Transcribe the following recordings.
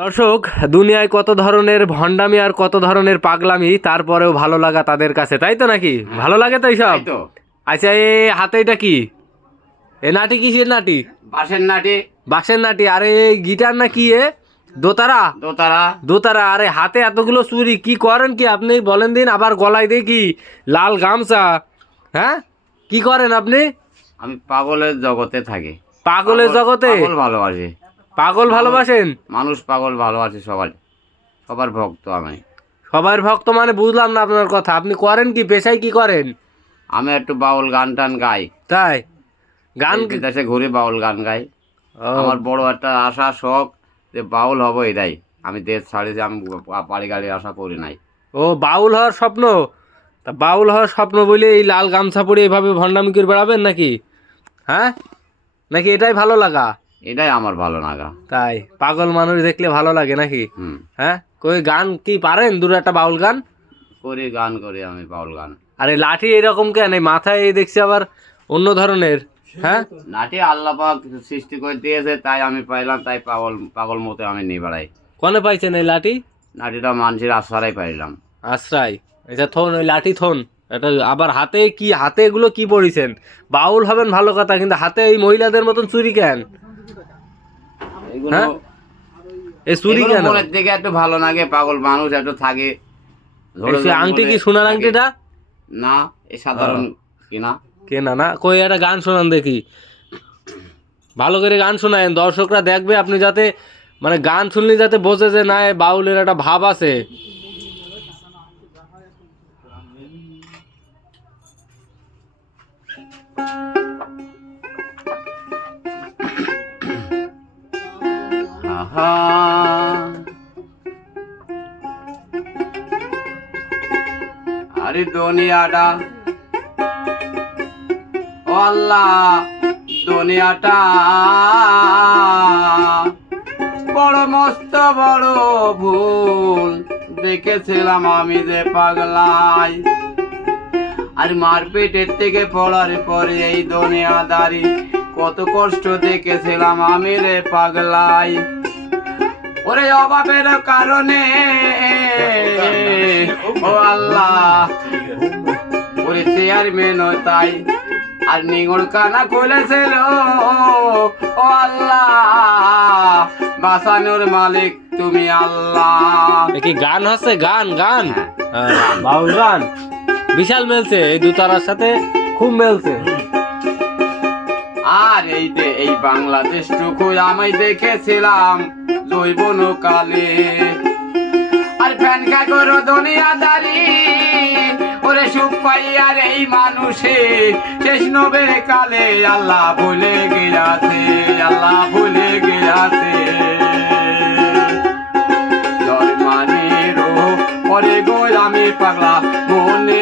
দর্শক দুনিয়ায় কত ধরনের ভণ্ডামি আর কত ধরনের পাগলামি তারপরেও ভালো লাগা তাদের কাছে তাই তো নাকি? ভালো লাগে তো এইসব? আচ্ছা এ হাতে এটা কি? এ নাটি কিসের নাটি? বাঁশের নাটি। বাঁশের নাটি। আরে গিটার না কি এ? দোতারা? দোতারা। দোতারা আরে হাতে এতগুলো চুরি কি করেন কি আপনি? বলেন দিন আবার গলায় দেখি লাল গামছা। হ্যাঁ? কি করেন আপনি? আমি পাগলের জগতে থাকি। পাগলের জগতে? পাগল ভালোবাসি। পাগল ভালোবাসেন? মানুষ পাগল ভালোবাসে সবার সবার ভক্ত আমি। সবার ভক্ত মানে বুঝলাম না আপনার কথা। আপনি করেন কি? পেশায় কি করেন? আমি একটু বাউল গান টান গাই। তাই? গান বিদেশে ঘুরে বাউল গান গাই। আমার বড় একটা আশা শখ যে বাউল হব এটাই আমি দেশ ছাড়িয়েছি আমি বাড়ি গাড়ি আশা করি নাই। ও বাউল হওয়ার স্বপ্ন? তা বাউল হওয়ার স্বপ্ন বলে এই লাল গামছা পরে এইভাবে ভণ্ডামি করে বেড়াবেন নাকি? হ্যাঁ? নাকি এটাই ভালো লাগা? এটাই আমার ভালো লাগা। তাই পাগল মানুষ দেখলে ভালো লাগে নাকি? হ্যাঁ? কই গান কি পারেন? দূর একটা বাউল গান? করি গান করি আমি বাউল গান। আরে লাঠি এরকম কেন? এই মাথায় দেখছি আবার অন্য ধরনের হ্যাঁ? নাটি আল্লাহ পাক সৃষ্টি করে দিয়েছে তাই আমি পাইলাম তাই পাগল পাগল মতো আমি নিয়ে বেড়াই। কনে পাইছেন এই লাঠি? নাটিটা মানুষের আশ্রয় পাইলাম। আশ্রয়। এটা থন ওই লাঠি থন। এটা আবার হাতে কি হাতে এগুলো কি পড়িছেন? বাউল হবেন ভালো কথা কিন্তু হাতে এই মহিলাদের মতন চুরি কেন? এগুলো হ্যাঁ? এই চুরি এগুলো কেন? মনের দিকে একটু ভালো লাগে পাগল মানুষ একটু থাকে। আংটি কি সোনার আংটিটা? না এই সাধারণ কিনা। কেনা না। কই একটা গান শোনান দেখি। ভালো করে গান দর্শকরা দেখবে আপনি যাতে মানে গান শুনলে যাতে বোঝে যে না বাউলের একটা ভাব আছে। আহা। আরে দুনিয়াটা। ও আল্লাহ, দুনিয়াটা। বড় মস্ত, বড় ভুল। দেখেছিলাম আমি যে পাগলাই। আর মারপেটের থেকে পড়ার পরে এই দুনিয়াদারি, কত কষ্ট দেখেছিলাম আমি রে পাগলাই। ওরে অভাবের কারণে ও আল্লাহ। ওরে চেয়ারম্যান তাই। আর নিগড় কানা খুলেছিল। ও আল্লাহ। বাঁচানোর মালিক তুমি আল্লাহ। কি গান হচ্ছে? গান গান। হ্যাঁ। বাউল গান। বিশাল মেলছে এই দুতারার সাথে খুব মেলছে। আর এই যে এই বাংলাদেশটুকু আমি দেখেছিলাম। জৈবন কালে আর ফ্যান কাগর দুনিয়াদারি ওরে সুখ পাই আর এই মানুষে। শেষ নবের কালে আল্লাহ ভুলে গিয়াছে, আল্লাহ ভুলে গিয়াছে। পরে গো আমি পাগলা, মনে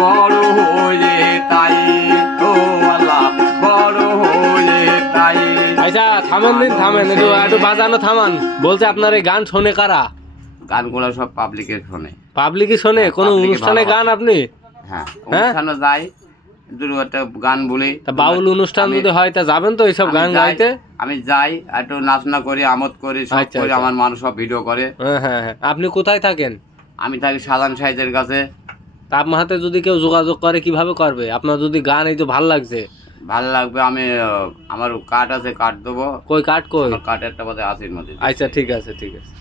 বড় হয়ে তাই ও আল্লাহ বড় হয়ে তাই আচ্ছা থামেন দিন থামেন একটু একটু বাজানো থামান। বলছে আপনার এই গান শোনে কারা? গানগুলো সব পাবলিকের পাবলিকই শোনে। কোনো অনুষ্ঠানে গান আপনি? হ্যাঁ হ্যাঁ? অনুষ্ঠানে যাই একটা গান বলি। তা বাউল অনুষ্ঠান যদি হয় তা যাবেন তো এইসব গান গাইতে? আমি যাই একটু নাচনা করি আমোদ করি সব আচ্ছা, করি আচ্ছা। আমার মানুষ সব ভিডিও করে। হ্যাঁ হ্যাঁ হ্যাঁ। আপনি কোথায় থাকেন? আমি থাকি সাধারণ সাহিত্যের কাছে। তা আপনার হাতে যদি কেউ যোগাযোগ করে কীভাবে করবে? আপনার যদি গান এই তো ভালো লাগছে। ভালো লাগবে আমি আমার কাঠ আছে কাঠ দেবো। কই কাঠ কই? কার্ড একটা বোধহয় আছে মধ্যে। আচ্ছা ঠিক আছে ঠিক আছে।